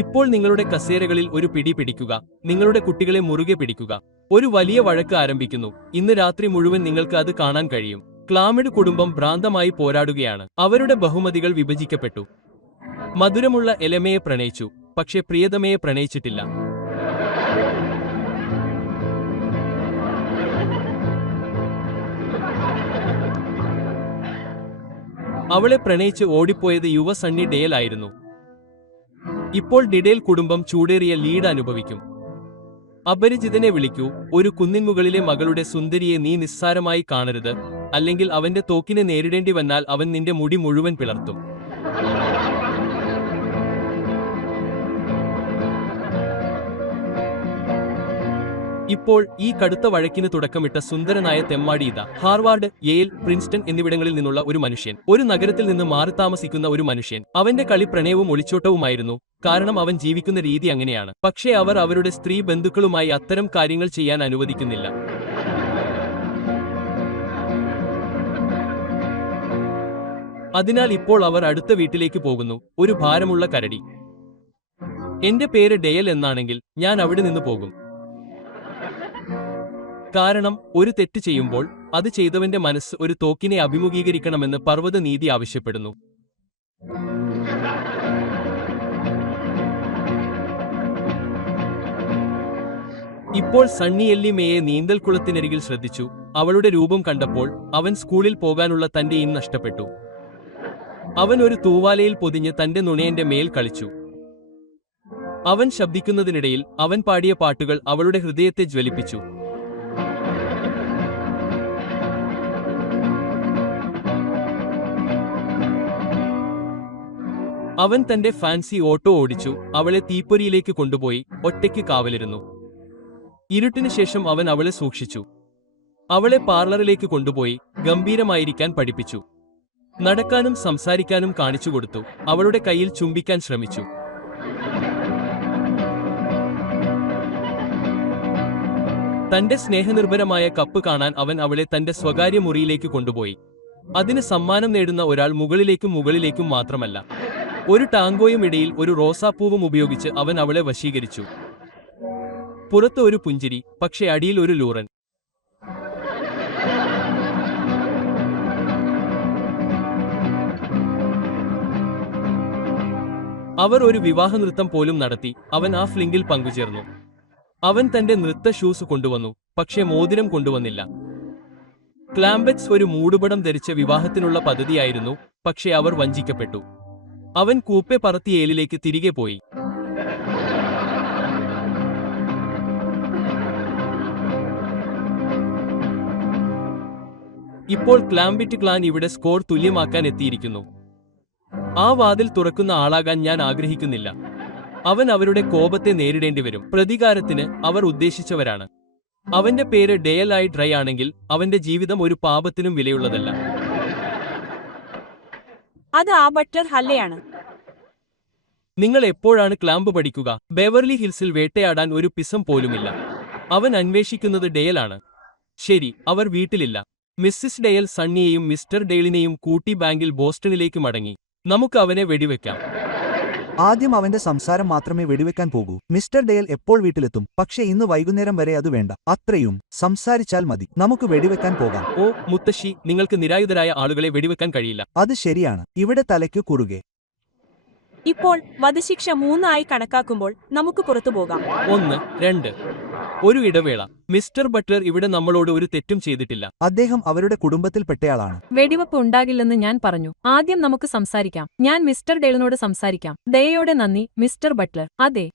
ഇപ്പോൾ നിങ്ങളുടെ കസേരകളിൽ ഒരു പിടി പിടിക്കുക, നിങ്ങളുടെ കുട്ടികളെ മുറുകെ പിടിക്കുക. ഒരു വലിയ വഴക്ക് ആരംഭിക്കുന്നു. ഇന്ന് രാത്രി മുഴുവൻ നിങ്ങൾക്ക് അത് കാണാൻ കഴിയും. ക്ലാമിഡ് കുടുംബം ഭ്രാന്തമായി പോരാടുകയാണ്. അവരുടെ ബഹുമതികൾ വിഭജിക്കപ്പെട്ടു. മധുരമുള്ള എലമയെ പ്രണയിച്ചു, പക്ഷേ പ്രിയതമയെ പ്രണയിച്ചിട്ടില്ല. അവളെ പ്രണയിച്ച് ഓടിപ്പോയത് യുവ സണ്ണി ഡേൽ ആയിരുന്നു. ഇപ്പോൾ ഡിഡേൽ കുടുംബം ചൂടേറിയ ലീഡ് അനുഭവിക്കും. അപരിചിതനെ വിളിക്കൂ. ഒരു കുന്നിൻമുകളിലെ മകളുടെ സുന്ദരിയെ നീ നിസ്സാരമായി കാണരുത്, അല്ലെങ്കിൽ അവന്റെ തോക്കിനെ നേരിടേണ്ടി വന്നാൽ അവൻ നിന്റെ മുടി മുഴുവൻ പിളർത്തും. ഇപ്പോൾ ഈ കടുത്ത വഴക്കിന് തുടക്കമിട്ട സുന്ദരനായ തെമ്മാടി ഇതാ. ഹാർവാർഡ്, യേൽ, പ്രിൻസ്റ്റൺ എന്നിവിടങ്ങളിൽ നിന്നുള്ള ഒരു മനുഷ്യൻ, ഒരു നഗരത്തിൽ നിന്ന് മാറി താമസിക്കുന്ന ഒരു മനുഷ്യൻ. അവന്റെ കളി പ്രണയവും ഒളിച്ചോട്ടവുമായിരുന്നു, കാരണം അവൻ ജീവിക്കുന്ന രീതി അങ്ങനെയാണ്. പക്ഷേ അവർ അവരുടെ സ്ത്രീ ബന്ധുക്കളുമായി അത്തരം കാര്യങ്ങൾ ചെയ്യാൻ അനുവദിക്കുന്നില്ല. അതിനാൽ ഇപ്പോൾ അവർ അടുത്ത വീട്ടിലേക്ക് പോകുന്നു. ഒരു ഭാരമുള്ള കരടി. എന്റെ പേര് ഡെയൽ എന്നാണെങ്കിൽ ഞാൻ അവിടെ നിന്ന് പോകും. കാരണം ഒരു തെറ്റ് ചെയ്യുമ്പോൾ അത് ചെയ്തവന്റെ മനസ്സ് ഒരു തോക്കിനെ അഭിമുഖീകരിക്കണമെന്ന് പർവ്വത നീതി ആവശ്യപ്പെടുന്നു. ഇപ്പോൾ സണ്ണി എല്ലി മേയെ നീന്തൽക്കുളത്തിനരികിൽ ശ്രദ്ധിച്ചു. അവളുടെ രൂപം കണ്ടപ്പോൾ അവൻ സ്കൂളിൽ പോകാനുള്ള തന്റെ ഇൻ നഷ്ടപ്പെട്ടു. അവൻ ഒരു തൂവാലയിൽ പൊതിഞ്ഞ് തന്റെ നുണയന്റെ മേൽ കളിച്ചു. അവൻ ശബ്ദിക്കുന്നതിനിടയിൽ അവൻ പാടിയ പാട്ടുകൾ അവളുടെ ഹൃദയത്തെ ജ്വലിപ്പിച്ചു. അവൻ തന്റെ ഫാൻസി ഓട്ടോ ഓടിച്ചു, അവളെ തീപ്പൊരിയിലേക്ക് കൊണ്ടുപോയി ഒറ്റയ്ക്ക് കാവലിരുന്നു. ഇരുട്ടിനു ശേഷം അവൻ അവളെ സൂക്ഷിച്ചു. അവളെ പാർലറിലേക്ക് കൊണ്ടുപോയി ഗംഭീരമായിരിക്കാൻ പഠിപ്പിച്ചു. നടക്കാനും സംസാരിക്കാനും കാണിച്ചുകൊടുത്തു. അവളുടെ കയ്യിൽ ചുംബിക്കാൻ ശ്രമിച്ചു. തന്റെ സ്നേഹനിർഭരമായ കപ്പ് കാണാൻ അവൻ അവളെ തന്റെ സ്വകാര്യ മുറിയിലേക്ക് കൊണ്ടുപോയി. അതിന് സമ്മാനം നേടുന്ന ഒരാൾ മുകളിലേക്കും മുകളിലേക്കും മാത്രമല്ല, ഒരു ടാങ്കോയും ഇടയിൽ ഒരു റോസാപ്പൂവും ഉപയോഗിച്ച് അവൻ അവളെ വശീകരിച്ചു. പുറത്ത് ഒരു പുഞ്ചിരി, പക്ഷേ അടിയിൽ ഒരു ലൂറൻ. അവർ ഒരു വിവാഹ നൃത്തം പോലും നടത്തി. അവൻ ആ ഫ്ലിങ്കിൽ പങ്കുചേർന്നു. അവൻ തന്റെ നൃത്ത ഷൂസ് കൊണ്ടുവന്നു, പക്ഷേ മോതിരം കൊണ്ടുവന്നില്ല. ക്ലാംബെറ്റ്സ് ഒരു മൂടുപടം ധരിച്ച വിവാഹത്തിനുള്ള പദ്ധതിയായിരുന്നു, പക്ഷേ അവർ വഞ്ചിക്കപ്പെട്ടു. അവൻ കൂപ്പെ പറത്തി ഏലിലേക്ക് തിരികെ പോയി. ഇപ്പോൾ ക്ലാംബിറ്റ് ക്ലാൻ ഇവിടെ സ്കോർ തുല്യമാക്കാൻ എത്തിയിരിക്കുന്നു. ആ വാതിൽ തുറക്കുന്ന ആളാകാൻ ഞാൻ ആഗ്രഹിക്കുന്നില്ല. അവൻ അവരുടെ കോപത്തെ നേരിടേണ്ടി വരും. പ്രതികാരത്തിന് അവർ ഉദ്ദേശിച്ചവരാണ്. അവന്റെ പേര് ഡെയൽ ആയി ഡ്രൈ ആണെങ്കിൽ അവന്റെ ജീവിതം ഒരു പാപത്തിനും വിലയുള്ളതല്ല. അത് ആ ബട്ട്ലർ ഹല്ലയാണ്. നിങ്ങൾ എപ്പോഴാണ് ക്ലാമ്പ് പഠിക്കുക? ബെവർലി ഹിൽസിൽ വേട്ടയാടാൻ ഒരു പിസം പോലുമില്ല. അവൻ അന്വേഷിക്കുന്നത് ഡെയലാണ്. ശരി, അവർ വീട്ടിലില്ല. മിസ്സിസ് ഡെയൽ സണ്ണിയെയും മിസ്റ്റർ ഡെയിലിനെയും കൂട്ടി ബാങ്കിൽ ബോസ്റ്റണിലേക്ക് മടങ്ങി. നമുക്ക് അവനെ വെടിവെക്കാം. ആദ്യം അവന്റെ സംസാരം മാത്രമേ വെടിവെക്കാൻ പോകൂ. മിസ്റ്റർ ഡെയൽ എപ്പോൾ വീട്ടിലെത്തും? പക്ഷേ ഇന്ന് വൈകുന്നേരം വരെ അത് വേണ്ട. അത്രയും സംസാരിച്ചാൽ മതി. നമുക്ക് വെടിവെക്കാൻ പോകാം. ഓ മുത്തശ്ശി, നിങ്ങൾക്ക് നിരായുധരായ ആളുകളെ വെടിവെക്കാൻ കഴിയില്ല. അത് ശരിയാണ്. ഇവിടെ തലയ്ക്കു കുറുകെ. ഇപ്പോൾ വധശിക്ഷ 3 ആയി കണക്കാക്കുമ്പോൾ നമുക്ക് പുറത്തു പോകാം. 1, 2. ഒരു ഇടവേള. മിസ്റ്റർ ബട്ട്ലർ ഇവിടെ നമ്മളോട് ഒരു തെറ്റും ചെയ്തിട്ടില്ല. അദ്ദേഹം അവരുടെ കുടുംബത്തിൽപ്പെട്ടയാളാണ്. വെടിവെപ്പ് ഉണ്ടാകില്ലെന്ന് ഞാൻ പറഞ്ഞു. ആദ്യം നമുക്ക് സംസാരിക്കാം. ഞാൻ മിസ്റ്റർ ഡെയിലിനോട് സംസാരിക്കാം. ദയയോടെ നന്ദി, മിസ്റ്റർ ബട്ട്ലർ. അതെ,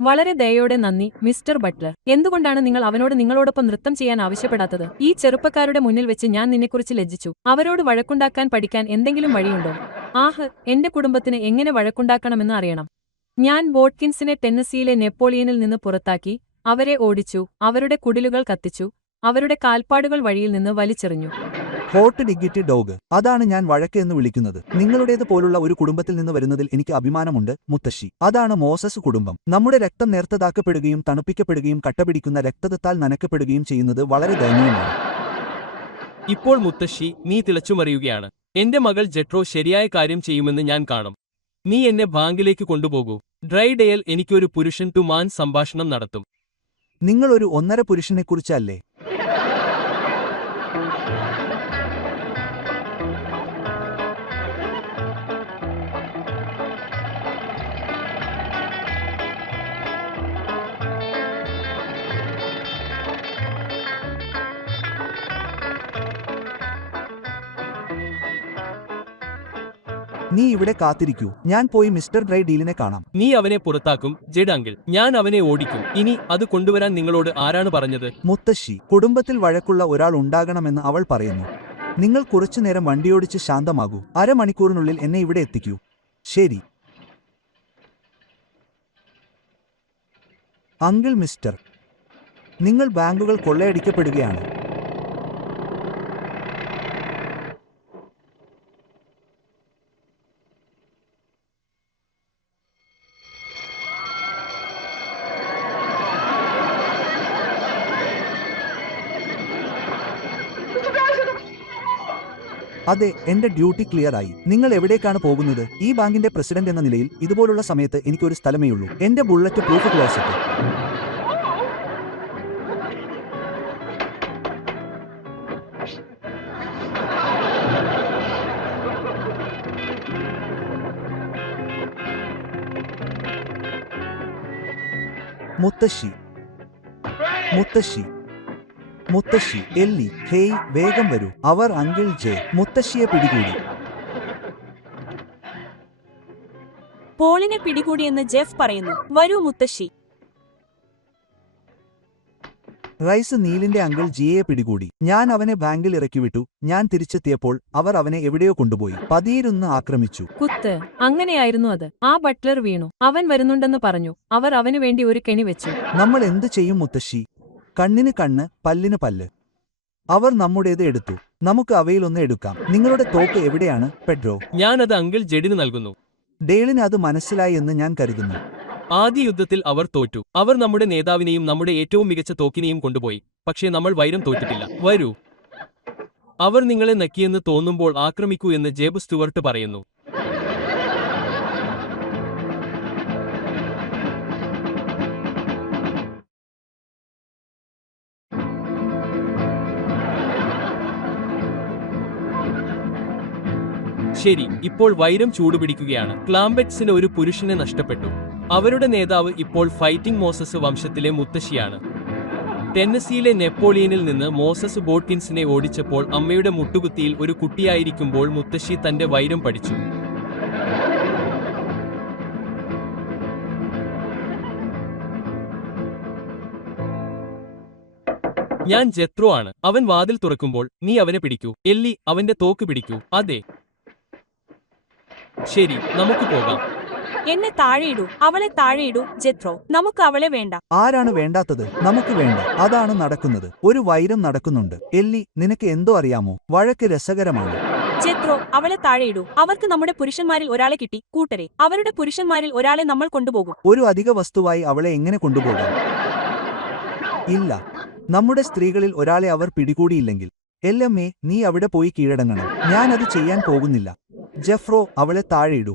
വളരെ ദയയോടെ നന്ദി, മിസ്റ്റർ ബട്ട്ലർ. എന്തുകൊണ്ടാണ് നിങ്ങൾ അവനോട് നിങ്ങളോടൊപ്പം നൃത്തം ചെയ്യാൻ ആവശ്യപ്പെടാത്തത്? ഈ ചെറുപ്പക്കാരുടെ മുന്നിൽ വെച്ച് ഞാൻ നിന്നെക്കുറിച്ച് ലജ്ജിച്ചു. അവരോട് വഴക്കുണ്ടാക്കാൻ പഠിക്കാൻ എന്തെങ്കിലും വഴിയുണ്ടോ? ആഹ്, എന്റെ കുടുംബത്തിന് എങ്ങനെ വഴക്കുണ്ടാക്കണമെന്ന് അറിയണം. ഞാൻ വോട്ട്കിൻസിനെ ടെന്നസിയിലെ നെപ്പോളിയനിൽ നിന്ന് പുറത്താക്കി, അവരെ ഓടിച്ചു, അവരുടെ കുടിലുകൾ കത്തിച്ചു, അവരുടെ കാൽപ്പാടുകൾ വഴിയിൽ നിന്ന് വലിച്ചെറിഞ്ഞു. ഹോട്ട് ഡിഗ്ഗിറ്റ് ഡോഗ്, അതാണ് ഞാൻ വഴക്ക് എന്ന് വിളിക്കുന്നത്. നിങ്ങളുടേത് പോലുള്ള ഒരു കുടുംബത്തിൽ നിന്ന് വരുന്നതിൽ എനിക്ക് അഭിമാനമുണ്ട്, മുത്തശ്ശി. അതാണ് മോസസ് കുടുംബം. നമ്മുടെ രക്തം നേർത്തതാക്കപ്പെടുകയും തണുപ്പിക്കപ്പെടുകയും കട്ടപിടിക്കുന്ന രക്തത്താൽ നനയ്ക്കപ്പെടുകയും ചെയ്യുന്നത് വളരെ ദയനീയമാണ്. ഇപ്പോൾ മുത്തശ്ശി, നീ തിളച്ചുമറിയുകയാണ്. എന്റെ മകൾ ജെട്രോ ശരിയായ കാര്യം ചെയ്യുമെന്ന് ഞാൻ കാണും. നീ എന്നെ ബാങ്കിലേക്ക് കൊണ്ടുപോകൂ. ഡ്രൈഡേയിൽ എനിക്കൊരു പുരുഷൻ ടു മാൻ സംഭാഷണം നടത്തും. നിങ്ങൾ ഒരു ഒന്നര പുരുഷനെക്കുറിച്ചല്ലേ? നീ ഇവിടെ കാത്തിരിക്കൂ, ഞാൻ പോയി മിസ്റ്റർ ഡ്രൈ ഡീലിനെ കാണാം. നീ അവനെ പുറത്താക്കും ജെഡ് അങ്കിൾ. ഞാൻ അവനെ ഓടിക്കും. ഇനി അത് കൊണ്ടുവരാൻ നിങ്ങളോട് ആരാണ് പറഞ്ഞത്? മുത്തശ്ശി, കുടുംബത്തിൽ വഴക്കുള്ള ഒരാൾ ഉണ്ടാകണമെന്ന് അവൾ പറയുന്നു. നിങ്ങൾ കുറച്ചുനേരം വണ്ടിയോടിച്ച് ശാന്തമാകൂ. അരമണിക്കൂറിനുള്ളിൽ എന്നെ ഇവിടെ എത്തിക്കൂ. ശരി അങ്കിൾ. മിസ്റ്റർ, നിങ്ങൾ ബാങ്കുകൾ കൊള്ളയടിക്കപ്പെടുകയാണ്. അതെ, എന്റെ ഡ്യൂട്ടി ക്ലിയർ ആയി. നിങ്ങൾ എവിടേക്കാണ് പോകുന്നത്? ഈ ബാങ്കിന്റെ പ്രസിഡന്റ് എന്ന നിലയിൽ ഇതുപോലുള്ള സമയത്ത് എനിക്കൊരു സ്ഥലമേയുള്ളൂ, എന്റെ ബുള്ളറ്റ് പ്രൂഫ് ക്ലോസറ്റ്. മുത്തശ്ശി, മുത്തശ്ശി, മുത്തശ്ശി. എല്ലി, ഹേയ്, വേഗം വരൂ. അവർ അങ്കിൾ ജെ. മുത്തശ്ശിയെ പിടികൂടി. പോളിനെ പിടികൂടിയെന്ന് ജെഫ് പറയുന്നു. വരൂ മുത്തശ്ശി. റൈസ് നീലിന്റെ അങ്കിൾ ജിയെ പിടികൂടി. ഞാൻ അവനെ ബാങ്കിൽ ഇറക്കിവിട്ടു. ഞാൻ തിരിച്ചെത്തിയപ്പോൾ അവർ അവനെ എവിടെയോ കൊണ്ടുപോയി പതിയിരുന്ന് ആക്രമിച്ചു. കുത്ത്. അങ്ങനെയായിരുന്നു അത്. ആ ബട്ട്ലർ വീണു. അവൻ വരുന്നുണ്ടെന്ന് പറഞ്ഞു. അവർ അവനു വേണ്ടി ഒരു കെണി വെച്ചു. നമ്മൾ എന്തു ചെയ്യും മുത്തശ്ശി? കണ്ണിന് കണ്ണ്, പല്ലിന് പല്ല്. അവർ നമ്മുടേത് എടുത്തു. നമുക്ക് അവയിലൊന്ന് എടുക്കാം. നിങ്ങളുടെ തോക്ക് എവിടെയാണ് പെഡ്രോ? ഞാനത് അങ്കിൾ ജെഡിന് നൽകുന്നു. ഡേളിന് അത് മനസ്സിലായി എന്ന് ഞാൻ കരുതുന്നു. ആദ്യ യുദ്ധത്തിൽ അവർ തോറ്റു. അവർ നമ്മുടെ നേതാവിനെയും നമ്മുടെ ഏറ്റവും മികച്ച തോക്കിനെയും കൊണ്ടുപോയി. പക്ഷേ നമ്മൾ വൈരം തോറ്റിട്ടില്ല. വരൂ. അവർ നിങ്ങളെ നക്കിയെന്ന് തോന്നുമ്പോൾ ആക്രമിക്കൂ എന്ന് ജേബ് സ്റ്റുവർട്ട് പറയുന്നു. ശരി, ഇപ്പോൾ വൈരം ചൂടുപിടിക്കുകയാണ്. ക്ലാംബെറ്റ്സിന് ഒരു പുരുഷനെ നഷ്ടപ്പെട്ടു. അവരുടെ നേതാവ് ഇപ്പോൾ ഫൈറ്റിംഗ് മോസസ് വംശത്തിലെ മുത്തശ്ശിയാണ്. ടെന്നസിയിലെ നെപ്പോളിയനിൽ നിന്ന് മോസസ് ബോട്ട്കിൻസിനെ ഓടിച്ചപ്പോൾ അമ്മയുടെ മുട്ടുകുത്തിയിൽ ഒരു കുട്ടിയായിരിക്കുമ്പോൾ മുത്തശ്ശി തന്റെ വൈരം പഠിച്ചു. ഞാൻ ജെത്രോ ആണ്. അവൻ വാതിൽ തുറക്കുമ്പോൾ നീ അവനെ പിടിക്കൂ. എല്ലി, അവന്റെ തോക്ക് പിടിക്കൂ. അതെ, ശരി, നമുക്ക് പോകാം. എന്നെ താഴെയിടൂ. അവളെ താഴെയിടൂ ജെത്രോ. നമുക്ക് അവളെ വേണ്ട. ആരാണ് വേണ്ടാത്തത്? നമുക്ക് വേണ്ട. അതാണ് നടക്കുന്നത്. ഒരു വൈരം നടക്കുന്നുണ്ട്. എല്ലി, നിനക്ക് എന്തോ അറിയാമോ? വഴക്ക് രസകരമാണ്. ജെത്രോ, അവളെ താഴെയിടൂ. അവർക്ക് നമ്മുടെ പുരുഷന്മാരിൽ ഒരാളെ കിട്ടി. കൂട്ടരെ, അവരുടെ പുരുഷന്മാരിൽ ഒരാളെ നമ്മൾ കൊണ്ടുപോകും. ഒരു അധിക വസ്തുവായി അവളെ എങ്ങനെ കൊണ്ടുപോകാം? ഇല്ല, നമ്മുടെ സ്ത്രീകളിൽ ഒരാളെ അവർ പിടികൂടിയില്ലെങ്കിൽ. എല്ലമ്മേ, നീ അവിടെ പോയി കീഴടങ്ങണം. ഞാനത് ചെയ്യാൻ പോകുന്നില്ല. ജെഫ്രോ, അവളെ താഴെയിടൂ.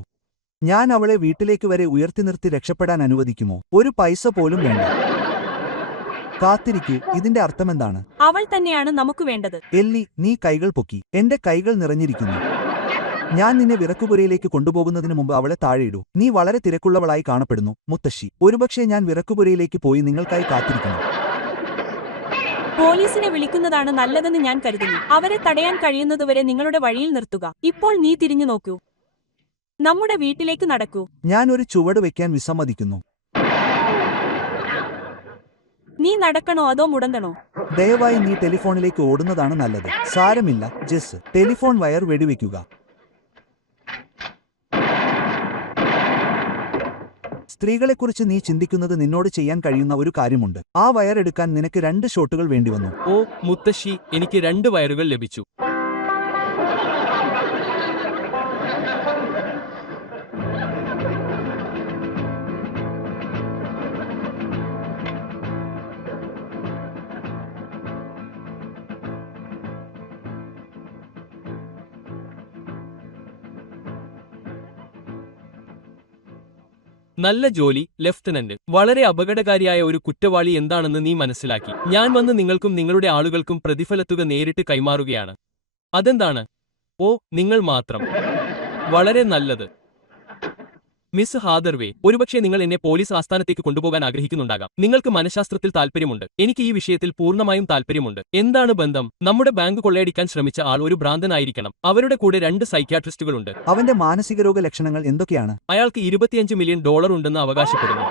ഞാൻ അവളെ വീട്ടിലേക്ക് വരെ ഉയർത്തി നിർത്തി രക്ഷപ്പെടാൻ അനുവദിക്കുമോ? ഒരു പൈസ പോലും വേണ്ട. കാത്തിരിക്കൂ, ഇതിന്റെ അർത്ഥമെന്താണ്? അവൾ തന്നെയാണ് നമുക്ക് വേണ്ടത്. എല്ലി, നീ കൈകൾ പൊക്കി. എന്റെ കൈകൾ നിറഞ്ഞിരിക്കുന്നു. ഞാൻ നിന്നെ വിറക്കുപുരയിലേക്ക് കൊണ്ടുപോകുന്നതിന് മുമ്പ് അവളെ താഴെയിടൂ. നീ വളരെ തിരക്കുള്ളവളായി കാണപ്പെടുന്നു മുത്തശ്ശി. ഒരുപക്ഷെ ഞാൻ വിറക്കുപുരയിലേക്ക് പോയി നിങ്ങൾക്കായി കാത്തിരിക്കണം. പോലീസിനെ വിളിക്കുന്നതാണ് നല്ലതെന്ന് ഞാൻ കരുതുന്നു. അവരെ തടയാൻ കഴിയുന്നതുവരെ നിങ്ങളുടെ വഴിയിൽ നിർത്തുക. ഇപ്പോൾ നീ തിരിഞ്ഞു നോക്കൂ. നമ്മുടെ വീട്ടിലേക്ക് നടക്കൂ. ഞാൻ ഒരു ചുവട് വെക്കാൻ വിസമ്മതിക്കുന്നു. നീ നടക്കണോ അതോ മുടന്തണോ? ദയവായി നീ ടെലിഫോണിലേക്ക് ഓടുന്നതാണ് നല്ലത്. സാരമില്ല ജെസ്. Telephone wire വെടിവെക്കുക. സ്ത്രീകളെക്കുറിച്ച് നീ ചിന്തിക്കുന്നത് നിന്നോട് ചെയ്യാൻ കഴിയുന്ന ഒരു കാര്യമുണ്ട്. ആ വയർ എടുക്കാൻ നിനക്ക് 2 ഷോട്ടുകൾ വേണ്ടിവന്നു. ഓ മുത്തശ്ശി, എനിക്ക് 2 വയറുകൾ ലഭിച്ചു. നല്ല ജോലി ലെഫ്റ്റനന്റ്. വളരെ അപകടകാരിയായ ഒരു കുറ്റവാളി എന്താണെന്ന് നീ മനസ്സിലാക്കി. ഞാൻ വന്ന് നിങ്ങൾക്കും നിങ്ങളുടെ ആളുകൾക്കും പ്രതിഫലത്തുക നേരിട്ട് കൈമാറുകയാണ്. അതെന്താണ്? ഓ, നിങ്ങൾ മാത്രം. വളരെ നല്ലത്. മിസ് ഹാദർവേ, ഒരുപക്ഷെ നിങ്ങൾ എന്നെ പോലീസ് ആസ്ഥാനത്തേക്ക് കൊണ്ടുപോകാൻ ആഗ്രഹിക്കുന്നുണ്ടാകാം. നിങ്ങൾക്ക് മനഃശാസ്ത്രത്തിൽ താൽപ്പര്യമുണ്ട്. എനിക്ക് ഈ വിഷയത്തിൽ പൂർണ്ണമായും താൽപ്പര്യമുണ്ട്. എന്താണ് ബന്ധം? നമ്മുടെ ബാങ്ക് കൊള്ളയടിക്കാൻ ശ്രമിച്ച ആൾ ഒരു ഭ്രാന്തനായിരിക്കണം. അവരുടെ കൂടെ 2 സൈക്യാട്രിസ്റ്റുകളുണ്ട്. അവന്റെ മാനസികരോഗ ലക്ഷണങ്ങൾ എന്തൊക്കെയാണ്? അയാൾക്ക് $25 മില്യൺ ഉണ്ടെന്ന് അവകാശപ്പെടുന്നു.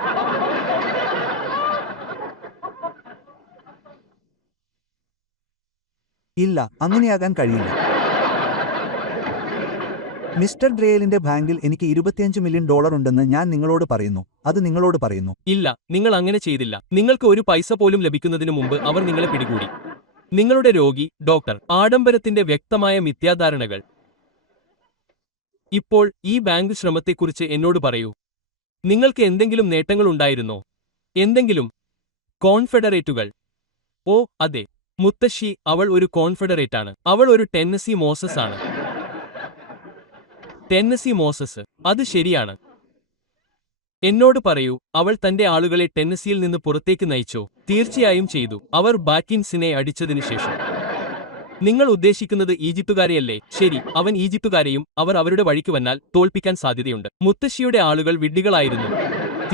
ഇല്ല, അങ്ങനെയാകാൻ കഴിയില്ല. മിസ്റ്റർ ഗ്രേലിന്റെ ബാങ്കിൽ എനിക്ക് $25 മില്യൺ ഉണ്ടെന്ന് ഞാൻ നിങ്ങളോട് പറയുന്നു. അത് നിങ്ങളോട് പറയുന്നു. ഇല്ല, നിങ്ങൾ അങ്ങനെ ചെയ്തില്ല. നിങ്ങൾക്ക് ഒരു പൈസ പോലും ലഭിക്കുന്നതിനു മുമ്പ് അവർ നിങ്ങളെ പിടികൂടി. നിങ്ങളുടെ രോഗി ഡോക്ടർ. ആഡംബരത്തിന്റെ വ്യക്തമായ മിഥ്യാധാരണകൾ. ഇപ്പോൾ ഈ ബാങ്ക് ശ്രമത്തെക്കുറിച്ച് എന്നോട് പറയൂ. നിങ്ങൾക്ക് എന്തെങ്കിലും നേട്ടങ്ങളുണ്ടായിരുന്നോ? എന്തെങ്കിലും? കോൺഫെഡറേറ്റുകൾ? ഓ അതെ, മുത്തശ്ശി, അവൾ ഒരു കോൺഫെഡറേറ്റാണ്. അവൾ ഒരു ടെന്നസി മോസസ് ആണ്. Tennessee Moses? അത് ശരിയാണ്. എന്നോട് പറയൂ, അവൾ തന്റെ ആളുകളെ ടെന്നസിയിൽ നിന്ന് പുറത്തേക്ക് നയിച്ചോ? തീർച്ചയായും ചെയ്തു. അവർ ബാക്കിൻസിനെ അടിച്ചതിനു ശേഷം. നിങ്ങൾ ഉദ്ദേശിക്കുന്നത് ഈജിപ്തുകാരെയല്ലേ? ശരി, അവൻ ഈജിപ്തുകാരെയും അവർ അവരുടെ വഴിക്ക് വന്നാൽ തോൽപ്പിക്കാൻ സാധ്യതയുണ്ട്. മുത്തശ്ശിയുടെ ആളുകൾ വിഡ്ഢികളായിരുന്നു.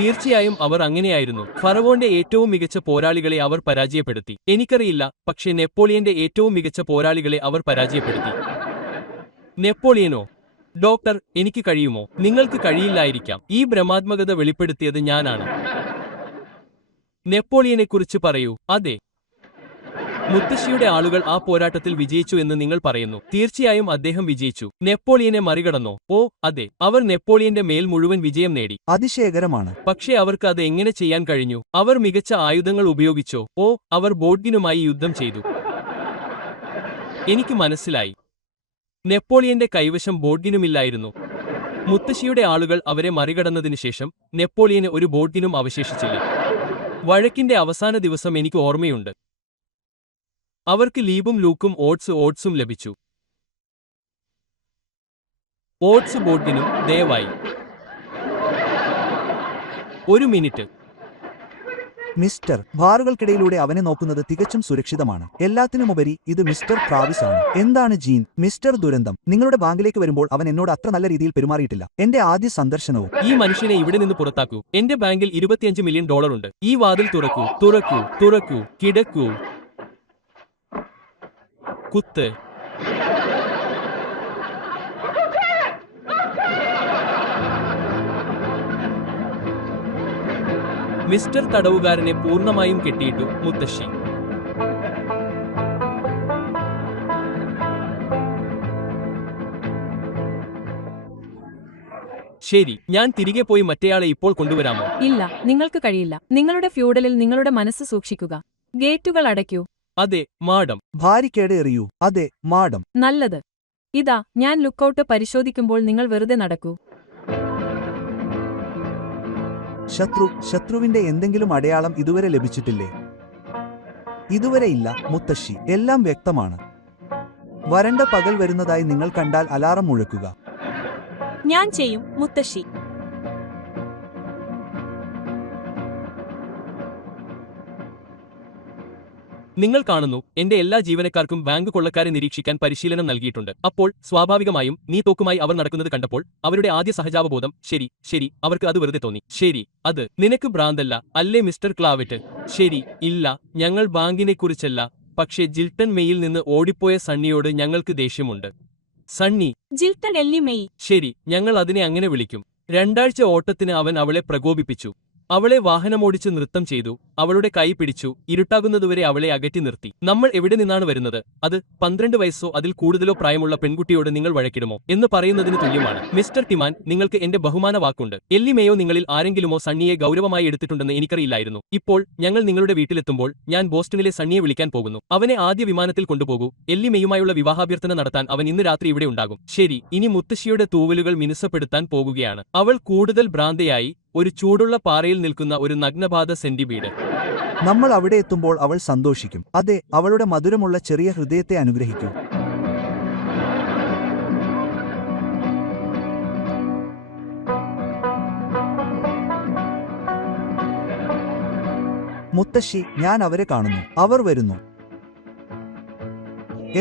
തീർച്ചയായും അവർ അങ്ങനെയായിരുന്നു. ഫറവോന്റെ ഏറ്റവും മികച്ച പോരാളികളെ അവർ പരാജയപ്പെടുത്തി. എനിക്കറിയില്ല, പക്ഷേ നെപ്പോളിയന്റെ ഏറ്റവും മികച്ച പോരാളികളെ അവർ പരാജയപ്പെടുത്തി. നെപ്പോളിയനോ? ഡോക്ടർ, എനിക്ക് കഴിയുമോ? നിങ്ങൾക്ക് കഴിയില്ലായിരിക്കാം. ഈ ഭ്രമാത്മകത വെളിപ്പെടുത്തിയത് ഞാനാണ്. നെപ്പോളിയനെക്കുറിച്ച് പറയൂ. അതെ, മുത്തശ്ശിയുടെ ആളുകൾ ആ പോരാട്ടത്തിൽ വിജയിച്ചു എന്ന് നിങ്ങൾ പറയുന്നു. തീർച്ചയായും അദ്ദേഹം വിജയിച്ചു. നെപ്പോളിയനെ മറികടന്നോ? ഓ അതെ, അവർ നെപ്പോളിയന്റെ മേൽ മുഴുവൻ വിജയം നേടി. അതിശയകരമാണ്. പക്ഷേ അവർക്ക് അത് എങ്ങനെ ചെയ്യാൻ കഴിഞ്ഞു? അവർ മികച്ച ആയുധങ്ങൾ ഉപയോഗിച്ചോ? ഓ, അവർ ബോഡ്ഗിനുമായി യുദ്ധം ചെയ്തു. എനിക്ക് മനസ്സിലായി. നെപ്പോളിയന്റെ കൈവശം ബോഡ്ഗിനുമില്ലായിരുന്നു. മുത്തശ്ശിയുടെ ആളുകൾ അവരെ മറികടന്നതിനു ശേഷം നെപ്പോളിയന് ഒരു ബോഡ്ഗിനും അവശേഷിച്ചില്ല. വഴക്കിന്റെ അവസാന ദിവസം എനിക്ക് ഓർമ്മയുണ്ട്. അവർക്ക് ലീബും ലൂക്കും ഓട്സും ലഭിച്ചു. ഓട്സ് ബോഡ്ഗിനും. ദയവായി ഒരു മിനിറ്റ്. മിസ്റ്റർ, ബാറുകൾക്കിടയിലൂടെ അവനെ നോക്കുന്നത് തികച്ചും സുരക്ഷിതമാണ്. എല്ലാത്തിനുമുപരി ഇത് മിസ്റ്റർ ട്രാവിസ് ആണ്. എന്താണ് ജീൻ? മിസ്റ്റർ ദുരന്തം, നിങ്ങളുടെ ബാങ്കിലേക്ക് വരുമ്പോൾ അവൻ എന്നോട് അത്ര നല്ല രീതിയിൽ പെരുമാറിയിട്ടില്ല. എന്റെ ആദ്യ സന്ദർശനവും. ഈ മനുഷ്യനെ ഇവിടെ നിന്ന് പുറത്താക്കൂ. എന്റെ ബാങ്കിൽ $25 മില്യൺ ഉണ്ട്. ഈ വാതിൽ തുറക്കൂ, തുറക്കൂ, തുറക്കൂ, കിടക്കൂ. കുത്ത്. മിസ്റ്റർ തടവുകാരനെ പൂർണ്ണമായും കെട്ടിയിട്ടു മുത്തശ്ശി. ശരി, ഞാൻ തിരികെ പോയി മറ്റേയാളെ ഇപ്പോൾ കൊണ്ടുവരാമോ? ഇല്ല, നിങ്ങൾക്ക് കഴിയില്ല. നിങ്ങളുടെ ഫ്യൂഡലിൽ നിങ്ങളുടെ മനസ്സ് സൂക്ഷിക്കുക. ഗേറ്റുകൾ അടയ്ക്കൂ. അതെ, മാഡം. ഭാര്യക്കേട് എറിയൂ. അതെ, മാഡം. നല്ലത്. ഇതാ, ഞാൻ ലുക്കൌട്ട് പരിശോധിക്കുമ്പോൾ നിങ്ങൾ വെറുതെ നടക്കൂ. ശത്രുവിന്റെ എന്തെങ്കിലും അടയാളം ഇതുവരെ ലഭിച്ചിട്ടില്ലേ? ഇതുവരെ ഇല്ല, മുത്തശ്ശി. എല്ലാം വ്യക്തമാണ്. വരണ്ട പകൽ വരുന്നതായി നിങ്ങൾ കണ്ടാൽ അലാറം മുഴക്കുക. ഞാൻ ചെയ്യും, മുത്തശ്ശി. നിങ്ങൾ കാണുന്നു, എന്റെ എല്ലാ ജീവനക്കാർക്കും ബാങ്ക് കൊള്ളക്കാരെ നിരീക്ഷിക്കാൻ പരിശീലനം നൽകിയിട്ടുണ്ട്. അപ്പോൾ സ്വാഭാവികമായും നീ തോക്കുമായി അവർ നടക്കുന്നത് കണ്ടപ്പോൾ അവരുടെ ആദ്യ സഹജാവബോധം, ശരി ശരി, അവർക്ക് അത് വെറുതെ തോന്നി. ശരി, അത് നിനക്ക് ഭ്രാന്തല്ല അല്ലേ മിസ്റ്റർ ക്ലാവറ്റ്? ശരി, ഇല്ല, ഞങ്ങൾ ബാങ്കിനെക്കുറിച്ചല്ല, പക്ഷേ ജിൽട്ടൺ മെയിൽ നിന്ന് ഓടിപ്പോയ സണ്ണിയോട് ഞങ്ങൾക്ക് ദേഷ്യമുണ്ട്. സണ്ണി. ജിൽട്ടൺ എല്ലി മെയ്. ശരി, ഞങ്ങൾ അതിനെ അങ്ങനെ വിളിക്കും. 2 ആഴ്ച ഓട്ടത്തിന് അവൻ അവളെ പ്രകോപിപ്പിച്ചു. അവളെ വാഹനമോടിച്ച് നൃത്തം ചെയ്തു, അവളുടെ കൈ പിടിച്ചു, ഇരുട്ടാകുന്നതുവരെ അവളെ അകറ്റി നിർത്തി. നമ്മൾ എവിടെ നിന്നാണ് വരുന്നത്? അത് 12 വയസ്സോ അതിൽ കൂടുതലോ പ്രായമുള്ള പെൺകുട്ടിയോട് നിങ്ങൾ വഴക്കിടുമോ എന്ന് പറയുന്നതിന് തുല്യമാണ്. മിസ്റ്റർ ടിമാൻ, നിങ്ങൾക്ക് എന്റെ ബഹുമാന വാക്കുണ്ട്. എല്ലി മേയോ നിങ്ങളിൽ ആരെങ്കിലുമോ സണ്ണിയെ ഗൗരവമായി എടുത്തിട്ടുണ്ടെന്ന് എനിക്കറിയില്ലായിരുന്നു. ഇപ്പോൾ ഞങ്ങൾ നിങ്ങളുടെ വീട്ടിലെത്തുമ്പോൾ ഞാൻ ബോസ്റ്റണിലെ സണ്ണിയെ വിളിക്കാൻ പോകുന്നു. അവനെ ആദ്യ വിമാനത്തിൽ കൊണ്ടുപോകൂ. എല്ലി മേയുമായുള്ള വിവാഹാഭ്യർത്ഥന നടത്താൻ അവൻ ഇന്ന് രാത്രി ഇവിടെ ഉണ്ടാകും. ശരി, ഇനി മുത്തശ്ശിയുടെ തൂവലുകൾ മിനുസപ്പെടുത്താൻ പോകുകയാണ്. അവൾ കൂടുതൽ ഭ്രാന്തയായി, ഒരു ചൂടുള്ള പാറയിൽ നിൽക്കുന്ന ഒരു നഗ്നപാത സെന്റിമീറ്റർ. നമ്മൾ അവിടെ എത്തുമ്പോൾ അവൾ സന്തോഷിക്കും. അതെ, അവളുടെ മധുരമുള്ള ചെറിയ ഹൃദയത്തെ അനുഗ്രഹിക്കൂ. മുത്തശ്ശി, ഞാൻ അവരെ കാണുന്നു. അവർ വരുന്നു.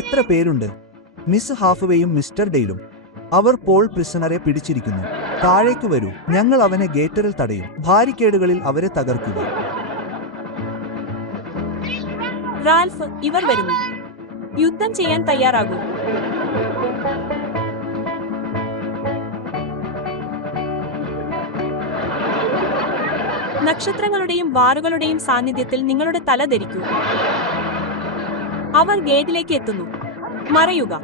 എത്ര പേരുണ്ട്? മിസ് ഹാഫ്വേയും മിസ്റ്റർ ഡെയിലും. അവർ പോൾ പ്രിസണറെ പിടിച്ചിരിക്കുന്നു. താഴേക്ക് വരൂ. ഞങ്ങൾ അവനെ ഗേറ്ററിൽ തടയും. ബാരിക്കേഡുകളിൽ അവരെ തകർക്കുക. റാൽഫ്, ഇവർ വരുന്നു. യുദ്ധം ചെയ്യാൻ തയ്യാറാകൂ. നക്ഷത്രങ്ങളുടെയും വാറുകളുടെയും സാന്നിധ്യത്തിൽ നിങ്ങളുടെ തല ധരിക്കൂ. അവർ ഗേറ്റിലേക്ക് എത്തുന്നു. മറയുക.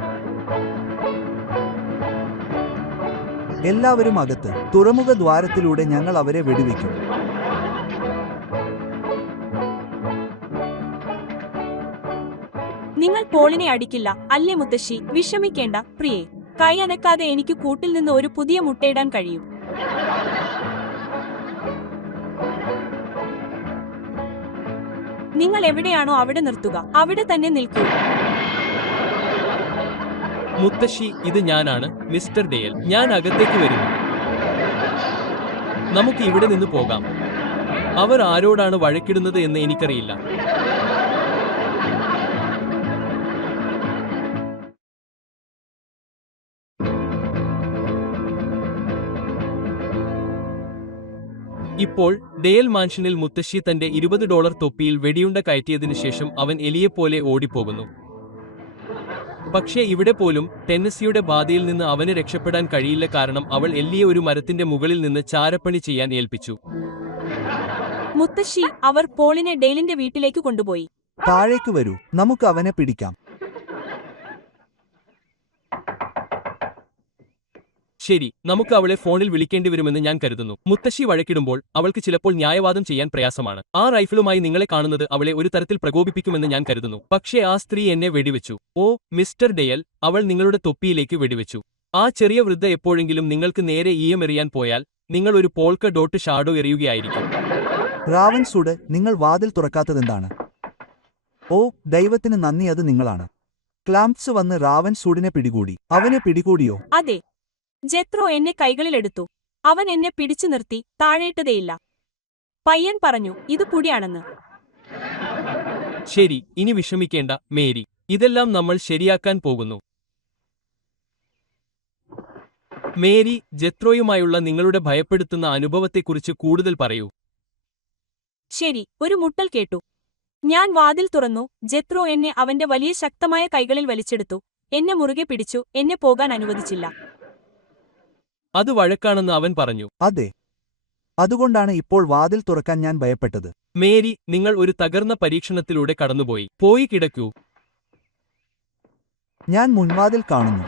എല്ലാവരും അകത്ത്. തുറമുഖ ദ്വാരത്തിലൂടെ ഞങ്ങൾ അവരെ വെടിവെക്കും. നിങ്ങൾ പോളിനെ അടിക്കില്ല, അല്ലേ മുത്തശ്ശി? വിഷമിക്കേണ്ട പ്രിയേ. കൈ അനക്കാതെ എനിക്ക് കൂട്ടിൽ നിന്ന് ഒരു പുതിയ മുട്ടയിടാൻ കഴിയും. നിങ്ങൾ എവിടെയാണോ അവിടെ നിർത്തുക. അവിടെ തന്നെ നിൽക്കൂ. മുത്തശ്ശി, ഇത് ഞാനാണ്, മിസ്റ്റർ ഡെയൽ. ഞാൻ അകത്തേക്ക് വരുന്നു. നമുക്ക് ഇവിടെ നിന്ന് പോകാം. അവർ ആരോടാണ് വഴക്കിടുന്നത് എന്ന് എനിക്കറിയില്ല. ഇപ്പോൾ ഡെയൽ മാൻഷനിൽ മുത്തശ്ശി തന്റെ $20 തൊപ്പിയിൽ വെടിയുണ്ട കയറ്റിയതിനു ശേഷം അവൻ എലിയെപ്പോലെ ഓടിപ്പോകുന്നു. പക്ഷേ ഇവിടെ പോലും ടെന്നസിയുടെ ബാധയിൽ നിന്ന് അവന് രക്ഷപ്പെടാൻ കഴിയില്ല, കാരണം അവൾ എല്ലിയെ ഒരു മരത്തിന്റെ മുകളിൽ നിന്ന് ചാരപ്പണി ചെയ്യാൻ ഏൽപ്പിച്ചു. മുത്തശ്ശി, അവർ പോളിനെ ഡെയിലിന്റെ വീട്ടിലേക്ക് കൊണ്ടുപോയി. താഴേക്ക് വരൂ. നമുക്ക് അവനെ പിടിക്കാം. ശരി, നമുക്ക് അവളെ ഫോണിൽ വിളിക്കേണ്ടി വരുമെന്ന് ഞാൻ കരുതുന്നു. മുത്തശ്ശി വഴക്കിടുമ്പോൾ അവൾക്ക് ചിലപ്പോൾ ന്യായവാദം ചെയ്യാൻ പ്രയാസമാണ്. ആ റൈഫിളുമായി നിങ്ങളെ കാണുന്നത് അവളെ ഒരു തരത്തിൽ പ്രകോപിപ്പിക്കുമെന്ന് ഞാൻ കരുതുന്നു. പക്ഷേ ആ സ്ത്രീ എന്നെ വെടിവെച്ചു. ഓ മിസ്റ്റർ ഡെയൽ, അവൾ നിങ്ങളുടെ തൊപ്പിയിലേക്ക് വെടിവെച്ചു. ആ ചെറിയ വൃദ്ധ എപ്പോഴെങ്കിലും നിങ്ങൾക്ക് നേരെ ഈയമെറിയാൻ പോയാൽ നിങ്ങൾ ഒരു പോൾക്ക ഡോട്ട് ഷാഡോ എറിയുകയായിരിക്കും. റാവൻസൂഡ്, നിങ്ങൾ വാതിൽ തുറക്കാത്തതെന്താണ്? ഓ ദൈവത്തിന് നന്ദി, അത് നിങ്ങളാണ്. ക്ലാംപ്സ് വന്ന് റാവൻസൂഡിനെ പിടികൂടി. അവനെ പിടികൂടിയോ? അതെ. ജെത്രോ എന്നെ കൈകളിലെടുത്തു. അവൻ എന്നെ പിടിച്ചു നിർത്തി. താഴേട്ടതേയില്ല. പയ്യൻ പറഞ്ഞു, ഇത് പുടിയാണെന്ന്. ശരി, ഇനി വിഷമിക്കേണ്ട മേരി. ഇതെല്ലാം നമ്മൾ ശരിയാക്കാൻ പോകുന്നു. മേരി, ജെത്രോയുമായുള്ള നിങ്ങളുടെ ഭയപ്പെടുത്തുന്ന അനുഭവത്തെക്കുറിച്ച് കൂടുതൽ പറയൂ. ശരി, ഒരു മുട്ടൽ കേട്ടു. ഞാൻ വാതിൽ തുറന്നു. ജെത്രോ എന്നെ അവന്റെ വലിയ ശക്തമായ കൈകളിൽ വലിച്ചെടുത്തു. എന്നെ മുറുകെ പിടിച്ചു. എന്നെ പോകാൻ അനുവദിച്ചില്ല. അത് വഴക്കാണെന്ന് അവൻ പറഞ്ഞു. അതെ, അതുകൊണ്ടാണ് ഇപ്പോൾ വാതിൽ തുറക്കാൻ ഞാൻ ഭയപ്പെട്ടത്. മേരി, നിങ്ങൾ ഒരു തകർന്ന പരീക്ഷണത്തിലൂടെ കടന്നുപോയി. പോയി കിടക്കൂ. ഞാൻ മുൻവാതിൽ കാണുന്നു.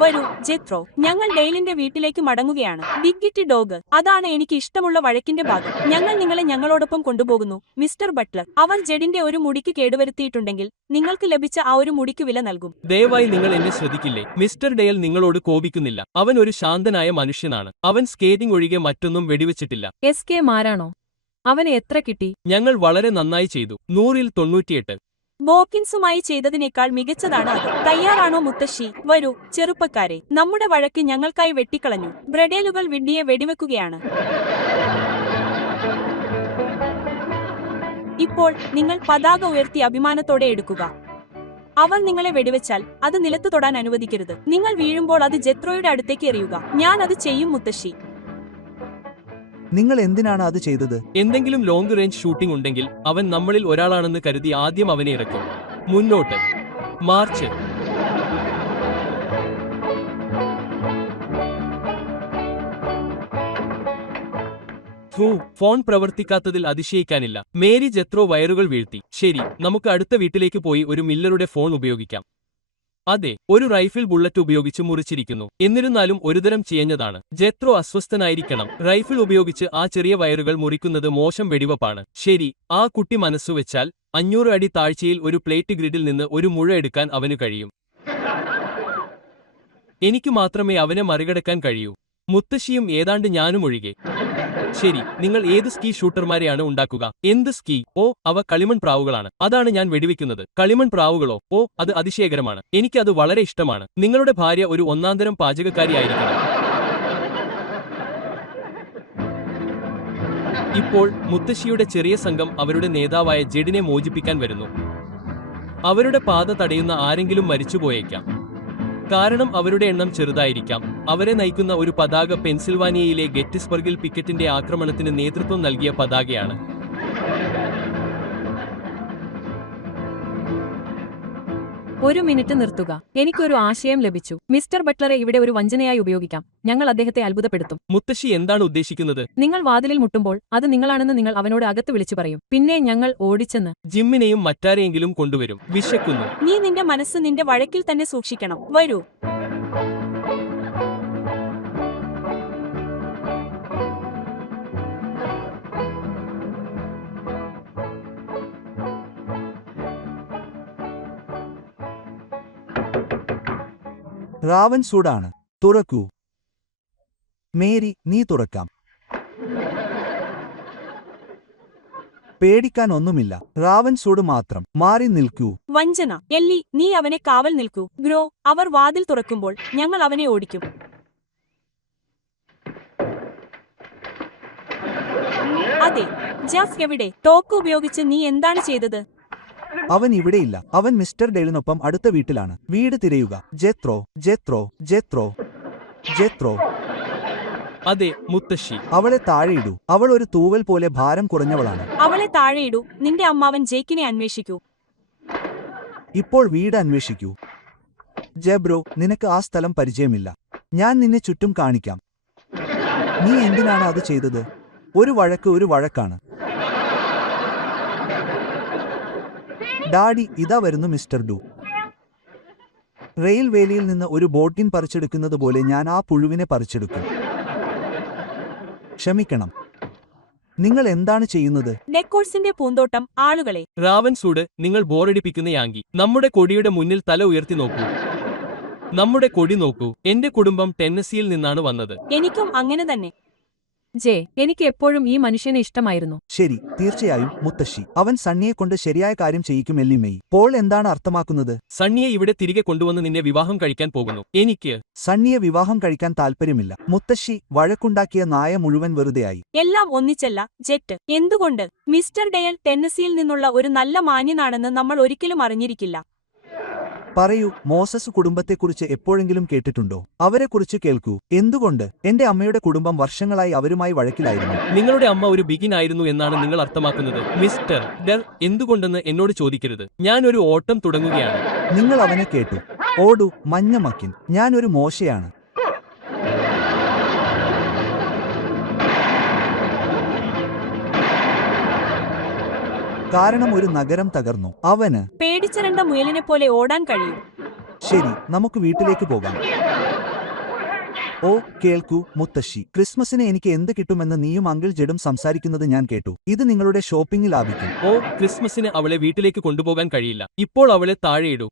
വരൂ ജെത്രോ, ഞങ്ങൾ ഡെയിലിന്റെ വീട്ടിലേക്ക് മടങ്ങുകയാണ്. ഡിഗ്ഗിറ്റി ഡോഗ്, അതാണ് എനിക്ക് ഇഷ്ടമുള്ള വഴക്കിന്റെ ഭാഗം. ഞങ്ങൾ നിങ്ങളെ ഞങ്ങളോടൊപ്പം കൊണ്ടുപോകുന്നു മിസ്റ്റർ ബട്ട്ലർ. അവർ ജെഡിന്റെ ഒരു മുടിക്ക് കേടുവരുത്തിയിട്ടുണ്ടെങ്കിൽ നിങ്ങൾക്ക് ലഭിച്ച ആ ഒരു മുടിക്ക് വില നൽകും. ദയവായി നിങ്ങൾ എന്നെ ശ്രദ്ധിക്കില്ലേ? മിസ്റ്റർ ഡെയൽ നിങ്ങളോട് കോപിക്കുന്നില്ല. അവൻ ഒരു ശാന്തനായ മനുഷ്യനാണ്. അവൻ സ്കേറ്റിംഗ് ഒഴികെ മറ്റൊന്നും വെടിവെച്ചിട്ടില്ല. SK മാരാണോ? അവന് എത്ര കിട്ടി? ഞങ്ങൾ വളരെ നന്നായി ചെയ്തു. 100-ൽ 98. ബോക്കിൻസുമായി ചെയ്തതിനേക്കാൾ മികച്ചതാണ് അത്. തയ്യാറാണോ മുത്തശ്ശി? വരൂ ചെറുപ്പക്കാരെ, നമ്മുടെ വഴക്ക് ഞങ്ങൾക്കായി വെട്ടിക്കളഞ്ഞു. ബ്രഡേലുകൾ വിഡ്ഡിയെ വെടിവെക്കുകയാണ്. ഇപ്പോൾ നിങ്ങൾ പതാക ഉയർത്തി അഭിമാനത്തോടെ എടുക്കുക. അവർ നിങ്ങളെ വെടിവെച്ചാൽ അത് നിലത്തു തൊടാൻ അനുവദിക്കരുത്. നിങ്ങൾ വീഴുമ്പോൾ അത് ജെത്രോയുടെ അടുത്തേക്ക് എറിയുക. ഞാൻ അത് ചെയ്യും മുത്തശ്ശി. നിങ്ങൾ എന്തിനാണ് അത് ചെയ്തത്? എന്തെങ്കിലും ലോങ് റേഞ്ച് ഷൂട്ടിംഗ് ഉണ്ടെങ്കിൽ അവൻ നമ്മളിൽ ഒരാളാണെന്ന് കരുതി ആദ്യം അവനെ ഇറക്കും. മുന്നോട്ട് മാർച്ച്. ഫോൺ പ്രവർത്തിക്കാത്തതിൽ അതിശയിക്കാനില്ല. മേരി, ജെത്രോ വയറുകൾ വീഴ്ത്തി. ശരി, നമുക്ക് അടുത്ത വീട്ടിലേക്ക് പോയി ഒരു മില്ലറുടെ ഫോൺ ഉപയോഗിക്കാം. അതെ, ഒരു റൈഫിൾ ബുള്ളറ്റ് ഉപയോഗിച്ച് മുറിച്ചിരിക്കുന്നു. എന്നിരുന്നാലും ഒരുതരം ചിയഞ്ഞതാണ്. ജെത്രോ അസ്വസ്ഥനായിരിക്കണം. റൈഫിൾ ഉപയോഗിച്ച് ആ ചെറിയ വയറുകൾ മുറിക്കുന്നത് മോശം വെടിവപ്പാണ്. ശരി, ആ കുട്ടി മനസ്സുവെച്ചാൽ 500 അടി താഴ്ചയിൽ ഒരു പ്ലേറ്റ് ഗ്രിഡിൽ നിന്ന് ഒരു മുഴ എടുക്കാൻ അവന് കഴിയും. എനിക്ക് മാത്രമേ അവനെ മറികടക്കാൻ കഴിയൂ. മുത്തശ്ശിയും ഏതാണ്ട് ഞാനും ഒഴികെ. ശരി, നിങ്ങൾ ഏത് സ്കീ ഷൂട്ടർമാരെയാണ് ഉണ്ടാക്കുക? എന്ത് സ്കീ? ഓ, അവ കളിമൺ പ്രാവുകളാണ്. അതാണ് ഞാൻ വെടിവെക്കുന്നത്. കളിമൺ പ്രാവുകളോ? ഓ, അത് അതിശയകരമാണ്. എനിക്ക് അത് വളരെ ഇഷ്ടമാണ്. നിങ്ങളുടെ ഭാര്യ ഒരു ഒന്നാന്തരം പാചകക്കാരിയായിരിക്കണം. ഇപ്പോൾ മുത്തശ്ശിയുടെ ചെറിയ സംഘം അവരുടെ നേതാവായ ജെഡിനെ മോചിപ്പിക്കാൻ വരുന്നു. അവരുടെ പാത തടയുന്ന ആരെങ്കിലും മരിച്ചുപോയേക്കാം. കാരണം അവരുടെ എണ്ണം ചെറുതായിരിക്കാം. അവരെ നയിക്കുന്ന ഒരു പതാക പെൻസിൽവാനിയയിലെ ഗെറ്റിസ്ബർഗിൽ പിക്കറ്റിന്റെ ആക്രമണത്തിന് നേതൃത്വം നൽകിയ പതാകയാണ്. ഒരു മിനിറ്റ് നിർത്തുക. എനിക്കൊരു ആശയം ലഭിച്ചു. മിസ്റ്റർ ബട്ട്ലറെ ഇവിടെ ഒരു വഞ്ചനയായി ഉപയോഗിക്കാം. ഞങ്ങൾ അദ്ദേഹത്തെ അത്ഭുതപ്പെടുത്തും. മുത്തശ്ശി എന്താണ് ഉദ്ദേശിക്കുന്നത്? നിങ്ങൾ വാതിലിൽ മുട്ടുമ്പോൾ അത് നിങ്ങളാണെന്ന് നിങ്ങൾ അവനോട് അകത്ത് വിളിച്ചു പറയും. പിന്നെ ഞങ്ങൾ ഓടിച്ചെന്ന് ജിമ്മിനെയും മറ്റാരെയെങ്കിലും കൊണ്ടുവരും. വിശക്കുന്നു. നീ നിന്റെ മനസ്സ് നിന്റെ വഴക്കിൽ തന്നെ സൂക്ഷിക്കണം. വരൂ. റാവൻ സൂടാണ്. തുറക്കൂ. മേരി, നീ തുറക്കാം. പേടിക്കാൻ ഒന്നുമില്ല. റാവൻ സൂട് മാത്രം. മാറി നിൽക്കൂ. വഞ്ചന. എല്ലി, നീ അവനെ കാവൽ നിൽക്കൂ. ഗ്രോ, അവർ വാതിൽ തുറക്കുമ്പോൾ ഞങ്ങൾ അവനെ ഓടിക്കും. അതെ. ജാഫ് എവിടെ? തോക്ക് ഉപയോഗിച്ച് നീ എന്താണ് ചെയ്തത്? അവൻ ഇവിടെയില്ല. അവൻ മിസ്റ്റർ ഡെയിലിനൊപ്പം അടുത്ത വീട്ടിലാണ്. വീട് തിരയുക. Jethro, Jethro, Jethro, Jethro. അതെ മുത്തശ്ശി. അവളെ താഴെയിടൂ. അവൾ ഒരു തൂവൽ പോലെ ഭാരം കുറഞ്ഞവളാണ്. അവളെ താഴെയിടൂ. നിന്റെ അമ്മാവൻ ജേക്കിനെ അന്വേഷിക്കൂ. ഇപ്പോൾ വീട് അന്വേഷിക്കൂ. ജെബ്രോ, നിനക്ക് ആ സ്ഥലം പരിചയമില്ല. ഞാൻ നിന്നെ ചുറ്റും കാണിക്കാം. നീ എന്തിനാണ് അത് ചെയ്തത്? ഒരു വഴക്കാണ്. ഡാഡി, ഇതാ വരുന്നു മിസ്റ്റർ ഡു. റെയിൽ വേലിയിൽ നിന്ന് ഒരു ബോട്ടിൻ പറിച്ചെടുക്കുന്നത് പോലെ ഞാൻ ആ പുഴുവിനെ പറിച്ചെടുക്കും. ക്ഷമിക്കണം. നിങ്ങൾ എന്താണ് ചെയ്യുന്നത്? ഡെക്കോഴ്സിന്റെ പൂന്തോട്ടം. ആളുകളെ. റാവൻ സൂട്, നിങ്ങൾ ബോറടിപ്പിക്കുന്ന യാങ്കി. നമ്മുടെ കൊടിയുടെ മുന്നിൽ തല ഉയർത്തി നോക്കൂ. നമ്മുടെ കൊടി നോക്കൂ. എന്റെ കുടുംബം ടെന്നസിയിൽ നിന്നാണ് വന്നത്. എനിക്കും അങ്ങനെ തന്നെ. ജെ, എനിക്ക് എപ്പോഴും ഈ മനുഷ്യനെ ഇഷ്ടമായിരുന്നു. ശരി, തീർച്ചയായും മുത്തശ്ശി. അവൻ സണ്ണിയെ കൊണ്ട് ശരിയായ കാര്യം ചെയ്യിക്കും. എല്ലിമെയ്, പോൾ എന്താണ് അർത്ഥമാക്കുന്നത്? സണ്ണിയെ ഇവിടെ തിരികെ കൊണ്ടുവന്ന് നിന്നെ വിവാഹം കഴിക്കാൻ പോകുന്നു. എനിക്ക് സണ്ണിയെ വിവാഹം കഴിക്കാൻ താൽപ്പര്യമില്ല. മുത്തശ്ശി, വഴക്കുണ്ടാക്കിയ നായ മുഴുവൻ വെറുതെയായി. എല്ലാം ഒന്നിച്ചല്ല, ജെറ്റ്. എന്തുകൊണ്ട്? മിസ്റ്റർ ഡെയൽ ടെന്നസിയിൽ നിന്നുള്ള ഒരു നല്ല മാന്യനാണെന്ന് നമ്മൾ ഒരിക്കലും അറിഞ്ഞിരിക്കില്ല. പറയൂ, മോസസ് കുടുംബത്തെക്കുറിച്ച് എപ്പോഴെങ്കിലും കേട്ടിട്ടുണ്ടോ? അവരെക്കുറിച്ച് കേൾക്കൂ. എന്തുകൊണ്ട്? എന്റെ അമ്മയുടെ കുടുംബം വർഷങ്ങളായി അവരുമായി വഴക്കിലായിരുന്നു. നിങ്ങളുടെ അമ്മ ഒരു ബിഗിൻ ആയിരുന്നു എന്നാണ് നിങ്ങൾ അർത്ഥമാക്കുന്നത്. മിസ്റ്റർ ഡെർ, എന്തുകൊണ്ടെന്ന് എന്നോട് ചോദിക്കരുത്. ഞാൻ ഒരു ഓട്ടം തുടങ്ങുകയാണ്. നിങ്ങൾ അവനെ കേട്ടു. ഓടു, മഞ്ഞ മക്കിൻ. ഞാൻ ഒരു മോശയാണ്. കാരണം ഒരു നഗരം തകർന്നു. അവന് പേടിച്ചരണ്ട മുയലിനെ പോലെ ഓടാൻ കഴിയും. ശരി, നമുക്ക് വീട്ടിലേക്ക് പോകാം. ഓ, കേൾക്കൂ മുത്തശ്ശി. ക്രിസ്മസിന് എനിക്ക് എന്ത് കിട്ടുമെന്ന് നീയും അങ്കിൾ ജെഡും സംസാരിക്കുന്നത് ഞാൻ കേട്ടു. ഇത് നിങ്ങളുടെ ഷോപ്പിംഗ് ലാഭിക്കും. ഓ, ക്രിസ്മസിന് അവളെ വീട്ടിലേക്ക് കൊണ്ടുപോകാൻ കഴിയില്ല. ഇപ്പോൾ അവളെ താഴെയിടൂ.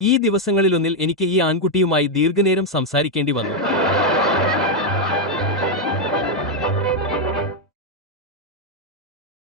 ഈ ദിവസങ്ങളിലൊന്നിൽ എനിക്ക് ഈ ആൺകുട്ടിയുമായി ദീർഘനേരം സംസാരിക്കേണ്ടി വന്നു.